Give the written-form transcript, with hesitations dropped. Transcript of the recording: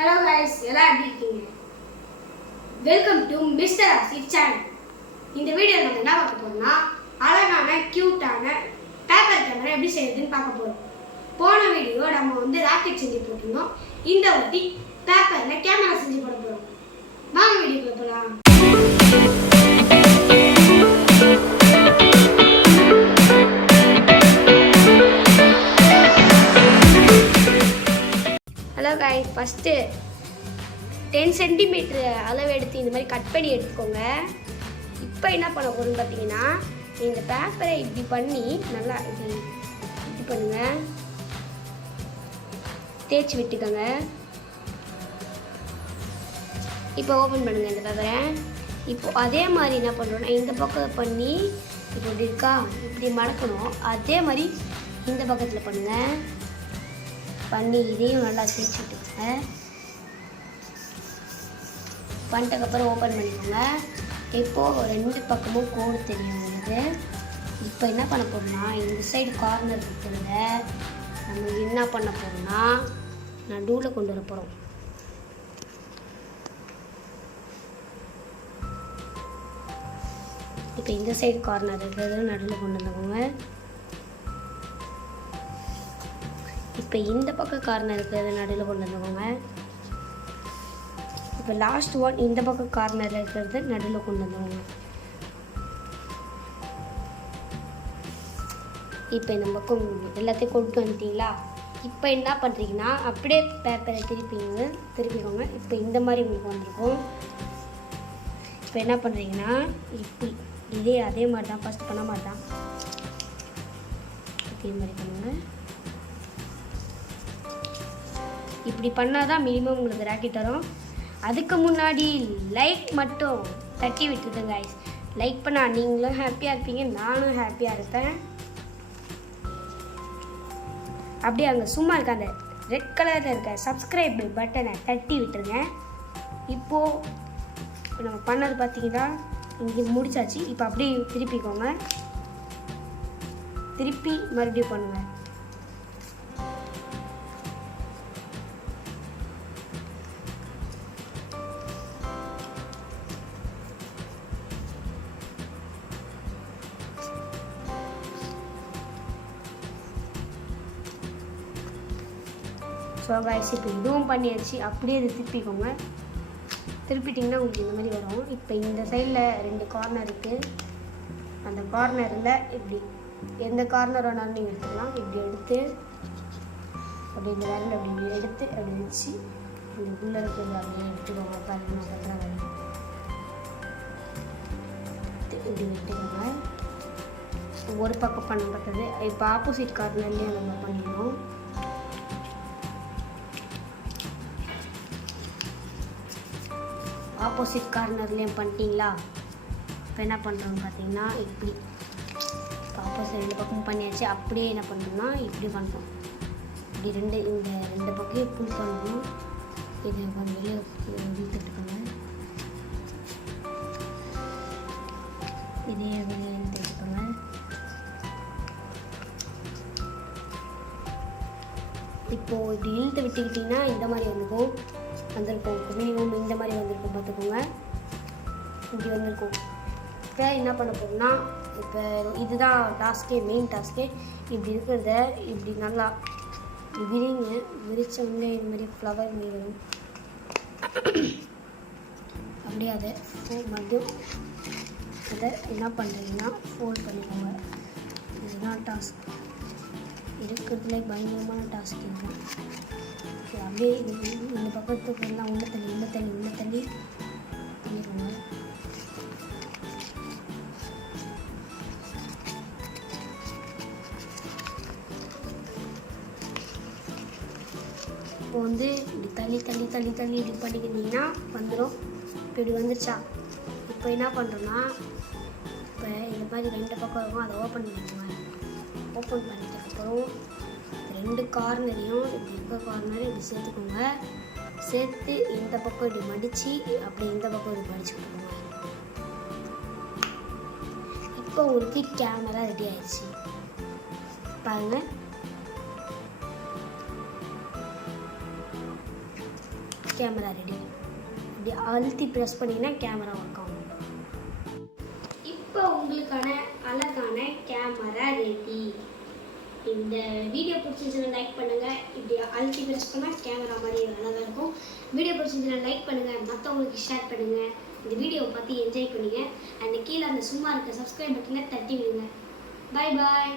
Hello guys, எல்லாம் எப்படி இருக்கீங்க? வெல்கம் டு மிஸ்டர் ஆசி சேனல். இந்த வீடியோல நம்ம என்ன பார்க்க போறோம்னா அழகான கியூட்டான பேப்பர் கேமரா எப்படி செய்யறதுன்னு பார்க்க போறோம். போன வீடியோ நம்ம ராக்கெட் செஞ்சு போட்டுருந்தோம். இந்த வாட்டி பேப்பர்ல கேமரா செஞ்சு போட போறோம். வாங்க வீடியோக்குள்ள போலாம். ஹலோ காய்ஸ், ஃபஸ்ட்டு 10 சென்டிமீட்டர் அளவு எடுத்து இந்த மாதிரி கட் பண்ணி எடுத்துக்கோங்க. இப்போ என்ன பண்ண போகிறோம்னு பார்த்தீங்கன்னா, இந்த பேப்பரை இப்படி பண்ணி நல்லா இப்படி இது பண்ணுங்க, தேய்ச்சி விட்டுக்கோங்க. இப்போ ஓப்பன் பண்ணுங்கள் இந்த பேப்பரை. இப்போ அதே மாதிரி என்ன பண்ணுறோன்னா, இந்த பக்கம் பண்ணி இப்போ இப்படி இருக்கா, இப்படி மடக்கணும். அதே மாதிரி இந்த பக்கத்தில் பண்ணுங்கள். பண்ணி இதையும் நல்லா தேய்ச்சி விட்டுக்கோங்க. பண்ணிட்டதுக்கப்புறம் ஓப்பன் பண்ணிக்கோங்க. இப்போது 2 பக்கமும் கோடு தெரியும் உங்களுக்கு. இப்போ என்ன பண்ண போகிறோம்னா, இந்த சைடு கார்னர் இருக்கிறத நம்ம என்ன பண்ண போகிறோம்னா நடுவில் கொண்டு வர போகிறோம். இப்போ இந்த சைடு கார்னர் இருக்கிறத நடுவில் கொண்டு வந்துக்கோங்க. இப்போ இந்த பக்கம் கார்னர் இருக்கிறத நடுவில் கொண்டு வந்துக்கோங்க. இப்போ லாஸ்ட் ஒன் இந்த பக்கம் கார்னரில் இருக்கிறத நடுவில் கொண்டு வந்துக்கோங்க. இப்போ இந்த பக்கம் எல்லாத்தையும் கொண்டு வந்துட்டீங்களா? இப்போ என்ன பண்ணுறீங்கன்னா, அப்படியே பேப்பரை திருப்பிக்கோங்க. இப்போ இந்த மாதிரி உங்களுக்கு வந்திருக்கும். இப்போ என்ன பண்ணுறீங்கன்னா, இப்படி அதே மாதிரி தான் ஃபஸ்ட் பண்ண மாதிரி தான் இதே மாதிரி பண்ணுங்க. இப்படி பண்ணால் தான் மினிமம் உங்களுக்கு ராக்கெட் வரும். அதுக்கு முன்னாடி லைக் மட்டும் தட்டி விட்டுருங்க கைஸ். லைக் பண்ணால் நீங்களும் ஹாப்பியாக இருப்பீங்க, நானும் ஹாப்பியாக இருப்பேன். அப்படியே அங்கே சும்மா இருக்க அந்த ரெட் கலரில் இருக்க சப்ஸ்கிரைப் பட்டனை தட்டி விட்டுருங்க. இப்போது நம்ம பண்ணது பார்த்தீங்கன்னா இங்கே முடிச்சாச்சு. இப்போ அப்படியே திருப்பிக்கோங்க. திருப்பி மறுபடியும் பண்ணுங்கள். ஸோ கைஸ், இப்போ இதுவும் பண்ணியாச்சு. அப்படியே இது திருப்பிக்கோங்க. திருப்பிட்டிங்கன்னா உங்களுக்கு இந்த மாதிரி வரும். இப்போ இந்த சைடில் 2 கார்னர் இருக்குது. அந்த கார்னரில் இப்படி எந்த கார்னர் வேணாலும் நீங்கள் எடுத்துக்கலாம். இப்படி எடுத்து அப்படி இந்த விரல் அப்படி எடுத்து அப்படி வச்சு இந்த உள்ளே இருக்கிறது அப்படியே எடுத்துக்கோங்க. பாருங்க, இப்படி விட்டுக்கோங்க. ஒரு பக்கம் பண்ணப்பட்டது. இப்போ ஆப்போசிட் கார்னர்லேயே நம்ம பண்ணிடணும். ஆப்போசிட் கார்னர்லேயும் பண்ணிட்டீங்களா? இப்போ என்ன பண்ணுறோம்னு பார்த்தீங்கன்னா, இப்படி ஆப்போசிட் 2 பக்கமும் பண்ணியாச்சு. அப்படியே என்ன பண்ணுறோம்னா, இப்படி பண்ணுறோம். இப்படி இந்த 2 பக்கம் புல் பண்ணணும். இது கொஞ்சம் வெளியே இழுத்துட்டுக்கோங்க. இதே வெளியே இழுத்துட்டுக்கோங்க. இப்போது இப்படி இழுத்து விட்டுக்கிட்டிங்கன்னா இந்த மாதிரி வந்திருக்கும். மினிமம் இந்த மாதிரி வந்திருக்கும் பார்த்துக்கோங்க. இப்படி வந்திருக்கும். இப்போ என்ன பண்ண போகிறோம்னா, இப்போ இதுதான் மெயின் டாஸ்க்கே. இப்படி இருக்கிறத இப்படி நல்லா விரிச்ச உடனே இது மாதிரி ஃப்ளவர் மாதிரி வரும். அப்படியே அதை மறுபடியும் அதை என்ன பண்ணுறீங்கன்னா ஃபோல்ட் பண்ணிக்கோங்க. இதுதான் டாஸ்க். இருக்கிறதுல பயங்கரமான டாஸ்க் இருக்கும். அப்படியே இந்த பக்கத்துக்கு எல்லாம் உள்ள தள்ளி பண்ணிடுவோங்க. இப்போ இப்படி தள்ளி இப்படி பண்ணிக்கிட்டிங்கன்னா வந்துடும். இப்போ இப்படி வந்துருச்சா? இப்போ என்ன பண்ணுறோன்னா, இப்போ இந்த மாதிரி 2 பக்கம் இருக்கும். அதை ஓப்பன் பண்ணிக்கோங்க. ஓப்பன் பண்ணிட்டதுக்கப்புறம் 2 கார்னரையும் இப்படி இருக்க கார்னரை இப்படி சேர்த்துக்கோங்க. சேர்த்து இந்த பக்கம் இப்படி மடித்து அப்படி இந்த பக்கம் இப்படி மடிச்சு விட்டுக்கோங்க. இப்போ உங்களுக்கு கேமரா ரெடி ஆயிடுச்சு பாருங்கள். Camera ready. இப்படி அழுத்தி ப்ரெஸ் பண்ணிங்கன்னா கேமரா ஒர்க் ஆகும். இப்போ உங்களுக்கான அழகான கேமரா ரெடி. இந்த வீடியோ பிடிச்சிருந்துச்சுன்னா லைக் பண்ணுங்கள். இப்படி அழுத்தி ப்ரெஸ் பண்ணால் கேமரா மாதிரி அழகாக இருக்கும். வீடியோ பிடிச்சிருந்துச்சுன்னா லைக் பண்ணுங்கள், மற்றவங்களுக்கு ஷேர் பண்ணுங்கள். இந்த வீடியோவை பார்த்து என்ஜாய் பண்ணுங்கள். அண்ட் கீழே அந்த சும்மா இருக்க சப்ஸ்கிரைப் பட்டனை தட்டி விடுங்க. பாய் பாய்.